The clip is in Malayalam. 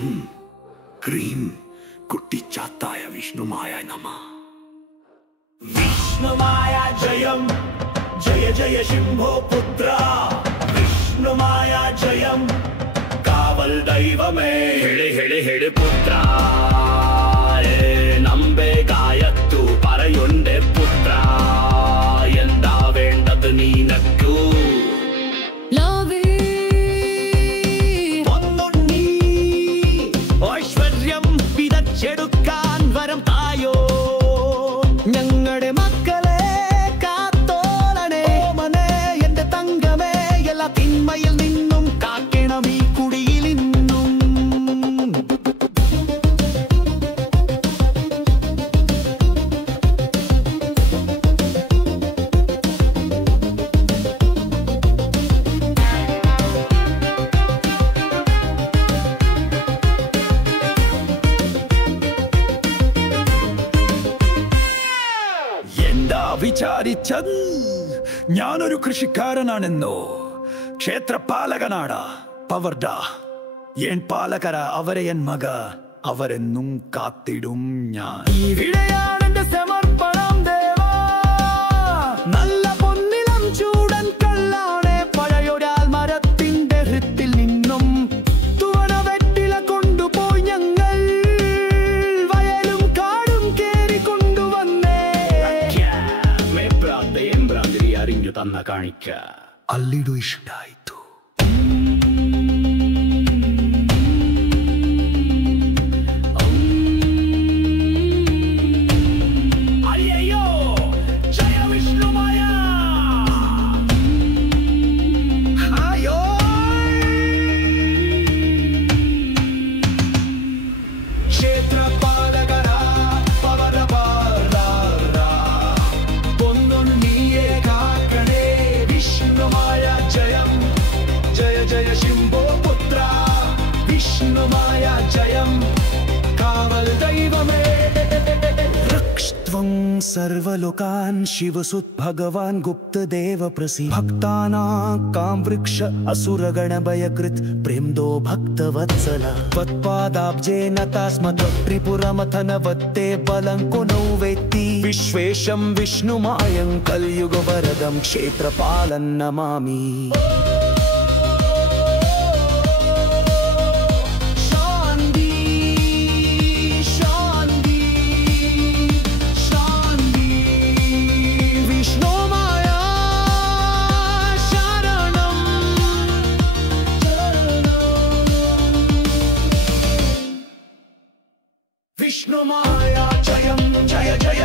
ह्रं ह्रीं कुट्टिचात्ताय विष्णुमायाय नमः। विष्णुमाया जयं जय जय शम्भो पुत्रा विष्णुमाया जयं कावल दैवमे हेळे हेळे हेळे पुत्रा नंबे गायत्तु परयुंडे पुत्रा എന്താ വേണ്ടത് നീനക്കു ഐശ്വര്യം വിതച്ചെടുക്കാൻ വരം തായോ ഞങ്ങളുടെ മക്കളെ കാത്തോളണേ ഓമനേ എന്റെ തങ്കമേ എല്ലാ തിന്മയിൽ നിന്നും കാക്കണം ഈ കുടിയിൽ നിന്നും വിചാരിച്ചത് ഞാനൊരു കൃഷിക്കാരനാണെന്നോ ക്ഷേത്രപാലകനാട പവർഡ എൻ പാലകര അവരെ എൻ മക അവരെന്നും കാത്തിടും ഞാൻ ഇവിടെയാണെന്റെ സമർപ്പണം ദേവാ നല്ല പൊന്നിലം ചൂടൻ കള്ളാണെ പഴയൊരാൽ മരത്തിന്റെ ഹൃത്തിൽ നിന്നും തുവന വെറ്റില കൊണ്ടുപോയി ഞങ്ങൾ വയലും കാടും കേറി കൊണ്ടുവന്നേ അറിഞ്ഞു തന്ന കാണിക്ക അല്ലിടു ഇഷ്ടായിത്തു അയ്യോ ജയ വിഷ്ണുമായ അയ്യോ ക്ഷേത്രപാലകര विष्णुमाया जयं जय जय शम्भो पुत्रा विष्णुमाया जयं कावल दैवमे रक्षत्वं सर्वलोकान् शिवसुत भगवान् गुप्तदेव प्रसीद भक्तानां कामवृक्ष असुरगणभयकृत् प्रेमदो भक्तवत्सला त्वत्पादाब्जे नतास्मत् त्रिपुरमथनवत्ते बलं को नो वेत्ति विश्वेशं विष्णुमायं कलियुगवरदं क्षेत्रपालं नमामि विष्णुमाया जयं जय जय